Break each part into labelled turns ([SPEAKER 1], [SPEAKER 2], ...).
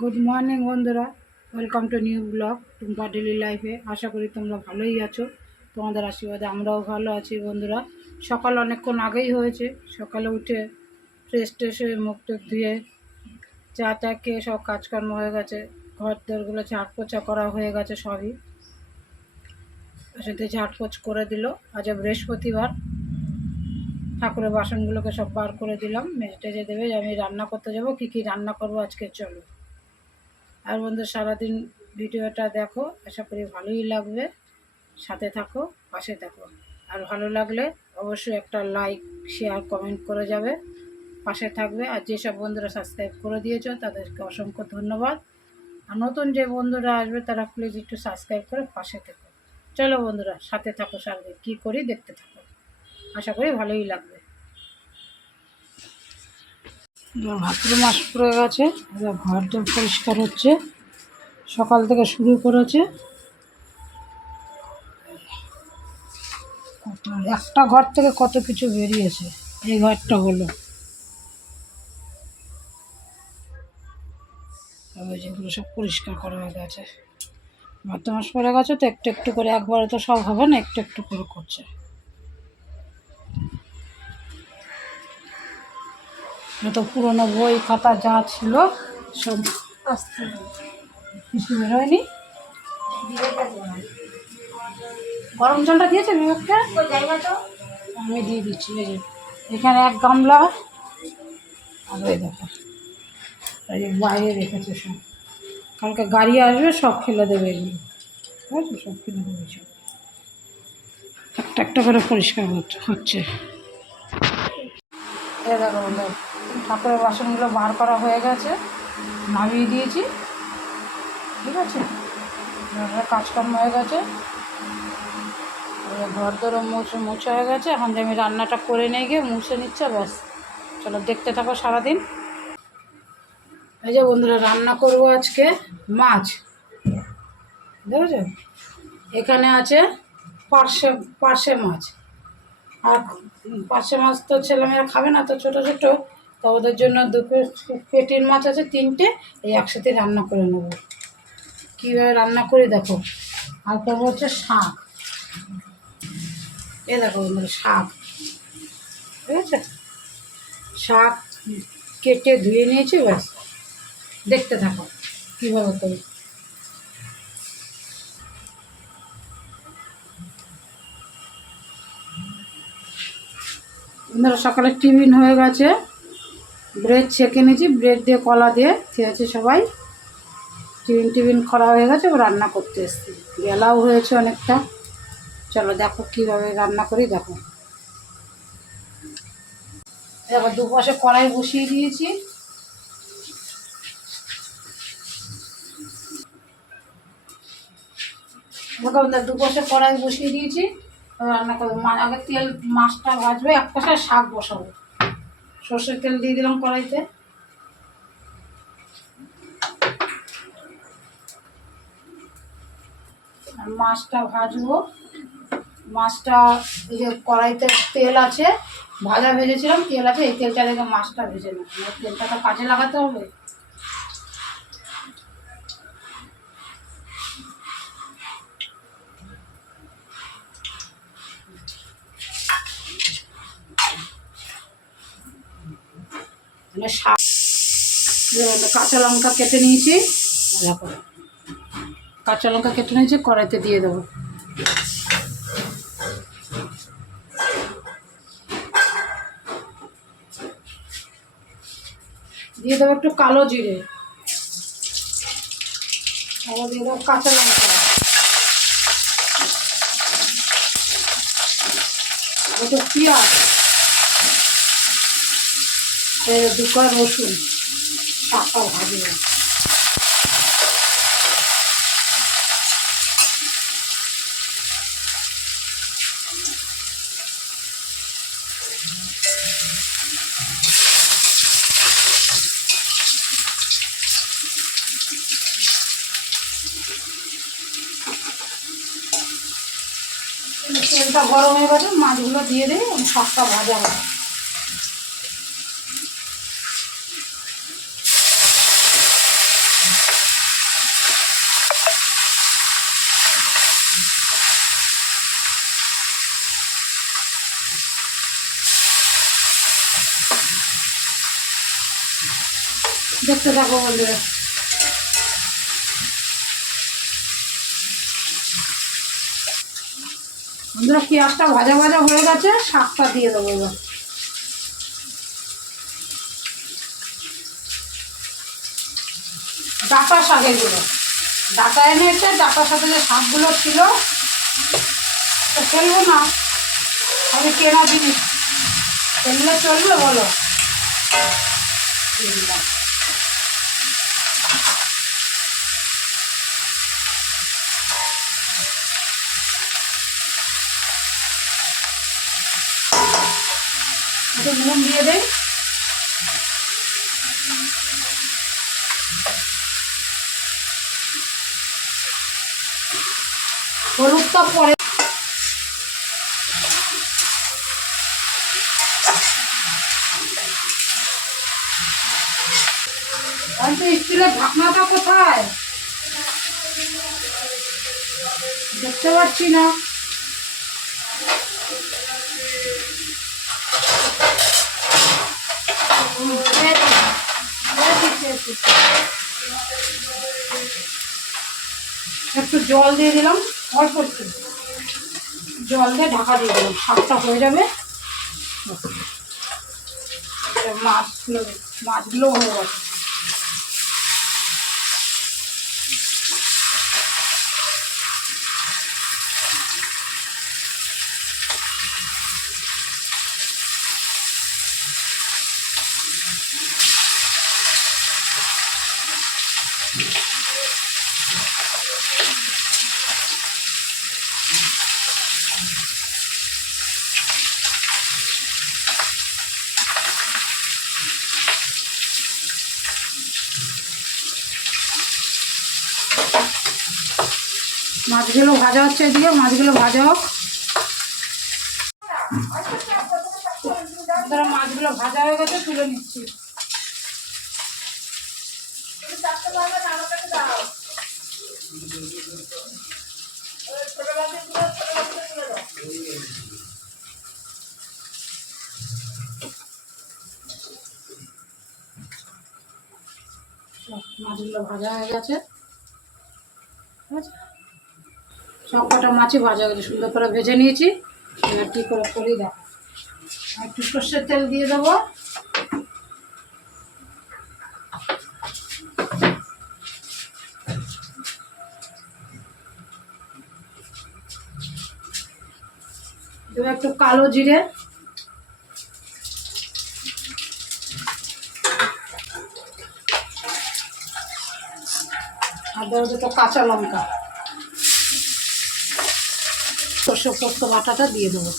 [SPEAKER 1] Good morning বন্ধুরা। Welcome to new blog Tumpa daily লাইফে আশা করি তোমরা ভালোই আছো। তোমাদের আশীর্বাদে আমরাও ভালো আছি, বন্ধুরা। সকাল অনেকক্ষণ আগেই হয়েছে। সকালে উঠে ফ্রেশ ট্রেশ হয়ে মুখ টুখ ধুয়ে চা টা খেয়ে সব কাজকর্ম হয়ে গেছে। ঘর দরগুলো ঝাড় পোছা করা হয়ে গেছে সবই। সাথে ঝাড়পোছ করে দিল। আজ বৃহস্পতিবার। ঠাকুরের বাসনগুলোকে সব বার করে দিলাম। মেজে টেজে দেবে আমি রান্না করতে যাব। কি কি রান্না করব আজকে চলো। আর বন্ধু, সারাদিন ভিডিওটা দেখো, আশা করি ভালোই লাগবে। সাথে থাকো, পাশে থাকো। আর ভালো লাগলে অবশ্যই একটা লাইক, শেয়ার, কমেন্ট করে যাবে। পাশে থাকবে। আর যেসব বন্ধুরা সাবস্ক্রাইব করে দিয়েছ, তাদেরকে অসংখ্য ধন্যবাদ। আর নতুন যে বন্ধুরা আসবে, তারা প্লিজ একটু সাবস্ক্রাইব করে পাশে থেকো। চলো বন্ধুরা, সাথে থাকো সারাদিন। কী করি, দেখতে থাকো। আশা করি ভালোই লাগবে এবার ভাদ্র মাস পড়ে গেছে, এবার ঘর দর পরিষ্কার হচ্ছে, সকাল থেকে শুরু করেছে। একটা ঘর থেকে কত কিছু বেরিয়েছে, এই ঘরটা হলো। যেগুলো সব পরিষ্কার করা হয়ে গেছে। ভাদ্র মাস পড়ে গেছে তো, একটু একটু করে একবারে তো সব হবে না, একটু একটু করে করছে। যত পুরোনো বই খাতা যা ছিল সব আস্তে কিছু বেরোয়নি। গরম জলটা দিয়েছে বিবেককে? আমি দিয়ে দিচ্ছি, এই যে এখানে এক গামলা। আর ওই দেখো, এই যে বাইরে রেখেছে সব। কালকে গাড়ি আসবে, সব ফেলে দেবে এগুলো। বুঝেছ সব ফেলে দেবে সব। একটা একটা করে পরিষ্কার হচ্ছে- হচ্ছে দেখো ঠাকুরের বাসনগুলো বার করা হয়ে গেছে, নামিয়ে দিয়েছি। ঠিক আছে? কাজকর্ম হয়ে গেছে। ঘর ধরো মুছে মুছে হয়ে গেছে। এখন যে আমি রান্নাটা করে নিয়ে গিয়ে মুছে নিচ্ছে ব্যাস। চলো দেখতে থাকো সারাদিন। এই যে বন্ধুরা, রান্না করব আজকে মাছ। দেখেছ এখানে আছে পার্শে পার্শে মাছ। আর পার্শে মাছ তো ছেলেমেয়েরা খাবে না, তো ছোটো ছোটো। তো ওদের জন্য দু পেটির মাছ আছে তিনটে, এই একসাথে রান্না করে নেব। কীভাবে রান্না করি দেখো আর করব হচ্ছে শাক। এ দেখো বন্ধুরা, শাক। ঠিক আছে? শাক কেটে ধুয়ে নিয়েছি, ব্যাস। দেখতে থাকো, কীভাবে করি। বন্ধুরা, সকালে টিফিন হয়ে গেছে। ব্রেড ছেঁকে নিয়েছি, ব্রেড দিয়ে কলা দিয়ে খেয়েছে সবাই। টিফিন টিফিন করা হয়ে গেছে রান্না করতে এসছি। বেলাও হয়েছে অনেকটা। চলো দেখো কীভাবে রান্না করি, দেখো। দেখো, দুপাশে কড়াই বসিয়ে দিয়েছি। দুপাশে কড়াই বসিয়ে দিয়েছি। রান্না করব। আগে তেল, মাছটা ভাজবে এক পাশে শাক বসাবো। সর্ষের তেল দিয়ে দিলাম কড়াইতে। মাছটা ভাজবো। মাছটা এই যে কড়াইতে তেল আছে, ভাজা ভেজেছিলাম, তেল আছে, এই তেলটা রেখে মাছটা ভেজে নেব। তেলটা তো কাজে লাগাতে হবে। মানে শাক। কাঁচা লঙ্কা কেটে নিয়েছি। দেখো। কাঁচা লঙ্কা কেটে নিয়েছি, কড়াইতে দিয়ে দেবো। দিয়ে দেবো একটু কালো জিরে। আবার দিয়ে দেবো কাঁচা লঙ্কা। একটু পেঁয়াজ। এই দু কোয়া রসুন শাকটা ভাজবে তেলটা গরম হয়ে গেছে, মাছগুলো দিয়ে দিই শাকটা ভাজা হবে। দেখতে থাকো বন্ধুরা। বন্ধুরা, পেঁয়াজটা ভাজা ভাজা হয়ে গেছে, শাকটা দিয়ে দেবো এবার। ডাটা শাক এগুলো ডাটা এনেছে ডাটার সাথে যে শাকগুলো ছিল ফেলব না। আমি কেনা জিনিস। ফেললে চলবে বলো। একটু নুন দিয়ে দেয় হলুদটা পরে স্টিলের ঢাকনাটা কোথায়? দেখতে পাচ্ছি না। একটু জল দিয়ে দিলাম, অল্প একটু। জল দিয়ে ঢাকা দিয়ে দিলাম শাকটা হয়ে যাবে। মাছ মাছগুলো হয়ে গেছে। মাছগুলো ভাজা হচ্ছে এদিকে, মাছগুলো ভাজা হোক। ধরো মাছগুলো ভাজা হয়ে গেছে, তুলে নিচ্ছি। মাছগুলো ভাজা হয়ে গেছে। ঠিক আছে? সব কটা মাছই ভাজা হয়ে গেছে সুন্দর করে ভেজে নিয়েছি। এবার কী করে করি দেখো। একটু সর্ষের তেল দিয়ে দেবো। দেবো একটু কালো জিরে। আর দেবো দুটো কাঁচা লঙ্কা। সর্ষে পোস্ত বাটাটা দিয়ে দেবো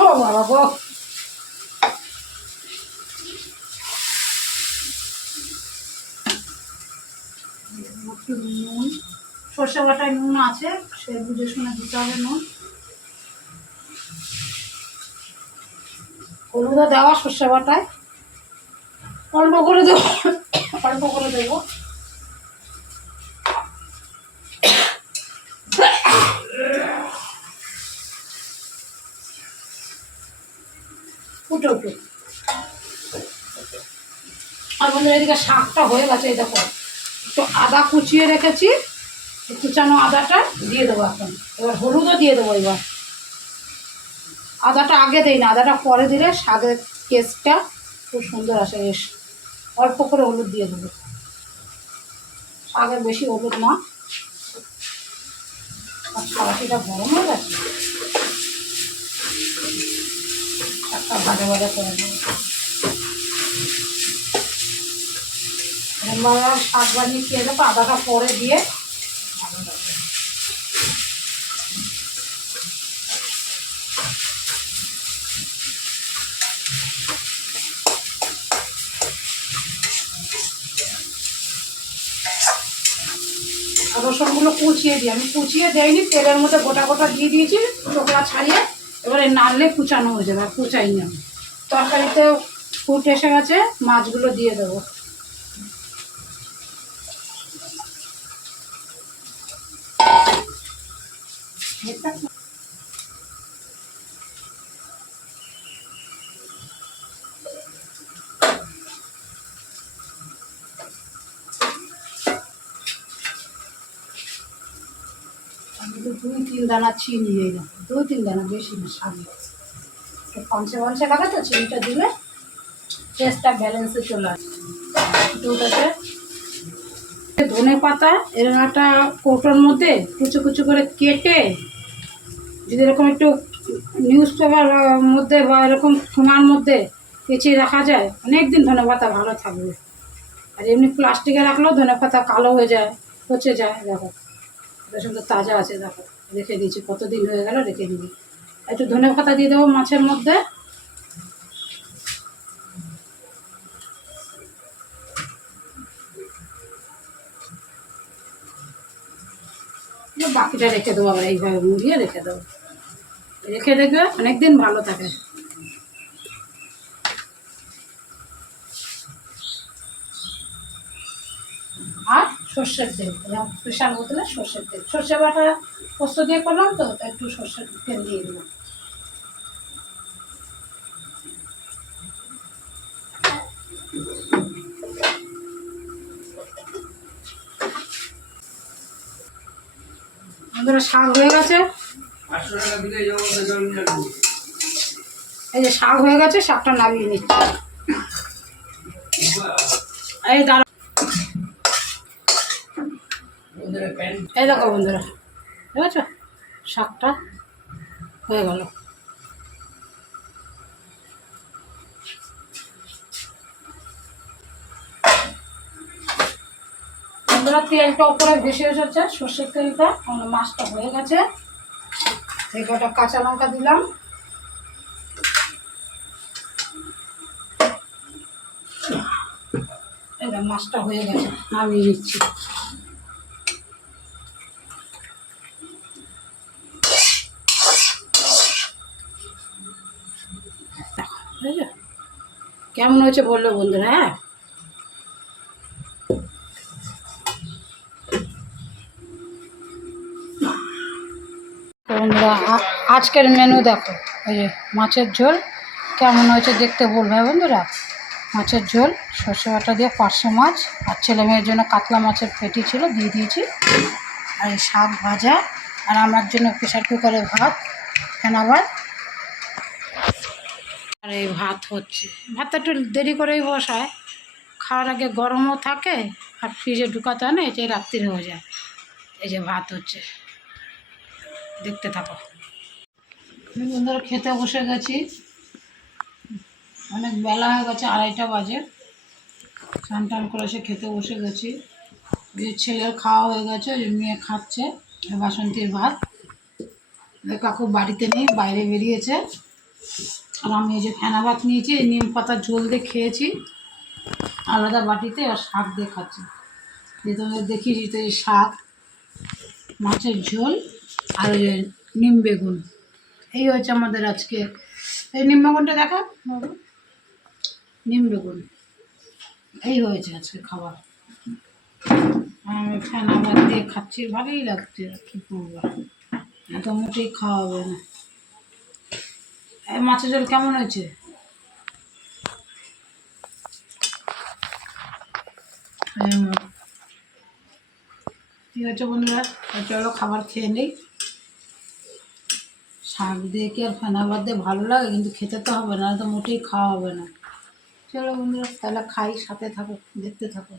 [SPEAKER 1] ও বাবা গো একটু নুন, সর্ষে বাটায় নুন আছে, সে বুঝে শুনে দিতে হবে নুন। হলুদা দেওয়া সর্ষে বাটায়। অল্প করে দেবো, অল্প করে দেবো। উঠে উঠে আর বন্ধুরা, এদিকে শাকটা হয়ে গেছে, এই দেখো। একটু আদা কুচিয়ে রেখেছি কুচানো আদাটা দিয়ে দেবো এখন। এবার হলুদও দিয়ে দেবো এবার। আদাটা আগে দেই না, আদাটা পরে দিলে স্বাদের টেস্টটা খুব সুন্দর আসে, বেশ অল্প করে হলুদ দিয়ে দেবো। শাকের বেশি হলুদ না। আর গরম হয়ে গেছে? শাকটা ভাজা ভাজা করে নেব। আমরা শাক বানিয়ে খেয়ে দেবো আদাটা পরে দিয়ে রসুনগুলো কুচিয়ে দিই। আমি কুচিয়ে দেয়নি তেলের মধ্যে গোটা গোটা দিয়ে দিয়েছি চোখলা ছাড়িয়ে এবারে নাড়লে কুচানো হয়ে যাবে, আর কুচাই না তরকারিতে ফুট এসে গেছে, মাছগুলো দিয়ে দেবো আমি তো দুই তিন দানা চিনি এই দেখো দুই তিন দানা বেশি না সামনে পাঞ্চে পাঞ্চে লাগে তো, চিনিটা দিলে টেস্টটা ব্যালেন্সে চলে আসে। দুটাতে ধনে পাতা এরকম একটা কৌটোর মধ্যে কুচু কুচু করে কেটে যদি এরকম একটু নিউজ পেপার মধ্যে বা এরকম সোনার মধ্যে পেঁচিয়ে রাখা যায় অনেক দিন ধনে পাতা ভালো থাকবে। আর এমনি প্লাস্টিকে রাখলেও ধনে পাতা কালো হয়ে যায়, পচে যায় দেখো সুন্দর তাজা আছে, দেখো। রেখে দিয়েছি, কতদিন হয়ে গেল রেখে দিবি একটু ধনে পাতা দিয়ে দেবো মাছের মধ্যে। বাকিটা রেখে দেবো, আবার এইভাবে মুড়িয়ে রেখে দেবো। রেখে দেখবে অনেকদিন ভালো থাকে। আর সর্ষের তেল স্পেশাল বোতলে সর্ষের তেল। সর্ষে বাটা পোস্ত দিয়ে করলাম তো একটু সর্ষের তেল দিয়ে দিলাম। শাক হয়ে গেছে। এই যে শাক হয়ে গেছে, শাকটা নামিয়ে নিচ্ছি। এই এই দেখো বন্ধুরা, দেখেছ? শাকটা হয়ে গেল। বন্ধুরা, তেলটা উপরে ভেসে এসেছে, সর্ষের তেলটা, আমার মাছটা হয়ে গেছে। এই কটা কাঁচা লঙ্কা দিলাম। মাছটা হয়ে গেছে, নামিয়ে নিচ্ছি দেখো, বুঝেছ? কেমন হয়েছে বলল বন্ধুরা হ্যাঁ? বন্ধুরা আজকের মেনু দেখো ওই যে মাছের ঝোল, কেমন হয়েছে দেখতে বলবে হ্যাঁ বন্ধুরা? মাছের ঝোল, সর্ষে বাটা দিয়ে পার্শে মাছ, আর ছেলে মেয়ের জন্য কাতলা মাছের পেটি ছিল, দিয়ে দিয়েছি। আর শাক ভাজা, আর আমার জন্য প্রেশার কুকারে ভাত ভাত আর এই ভাত হচ্ছে। ভাতটা একটু দেরি করেই বসায়। খাওয়ার আগে গরমও থাকে আর ফ্রিজে ঢুকাতে হয় না, এটাই রাত্রির হয়ে যায়। এই যে ভাত হচ্ছে। দেখতে থাকো। আমি বন্ধুরা খেতে বসে গেছি। অনেক বেলা হয়ে গেছে, আড়াইটা বাজে। স্নান টান করে এসে খেতে বসে গেছি। ছেলের খাওয়া হয়ে গেছে ওই মেয়ে খাচ্ছে বাসন্তীর ভাত। কাকু বাড়িতে নেই, বাইরে বেরিয়েছে। আর আমি এই যে ফেনা ভাত নিয়েছি নিম পাতার ঝোল দিয়ে খেয়েছি। আলাদা বাটিতে আর শাক দিয়ে খাচ্ছি। যে তোমাদের দেখিয়েছি তো এই শাক, মাছের ঝোল আর ওই নিম বেগুন। এই হয়েছে আমাদের আজকে। এই নিম বেগুনটা দেখা? নিম বেগুন। এই হয়েছে আজকে খাবার। আমি ফেনা ভাত দিয়ে খাচ্ছি, ভালোই লাগছে কী করব এত মোটেই খাওয়া হবে না। মাছের ঝোল কেমন হয়েছে? ঠিক আছে বন্ধুরা? চলো খাবার খেয়ে নেই। শাক দিয়ে কি আর ফেনা ভাত দিয়ে ভালো লাগে? কিন্তু খেতে তো হবে না তো মোটেই খাওয়া হবে না। চলো বন্ধুরা, তাহলে খাই, সাথে থাকো, দেখতে থাকো।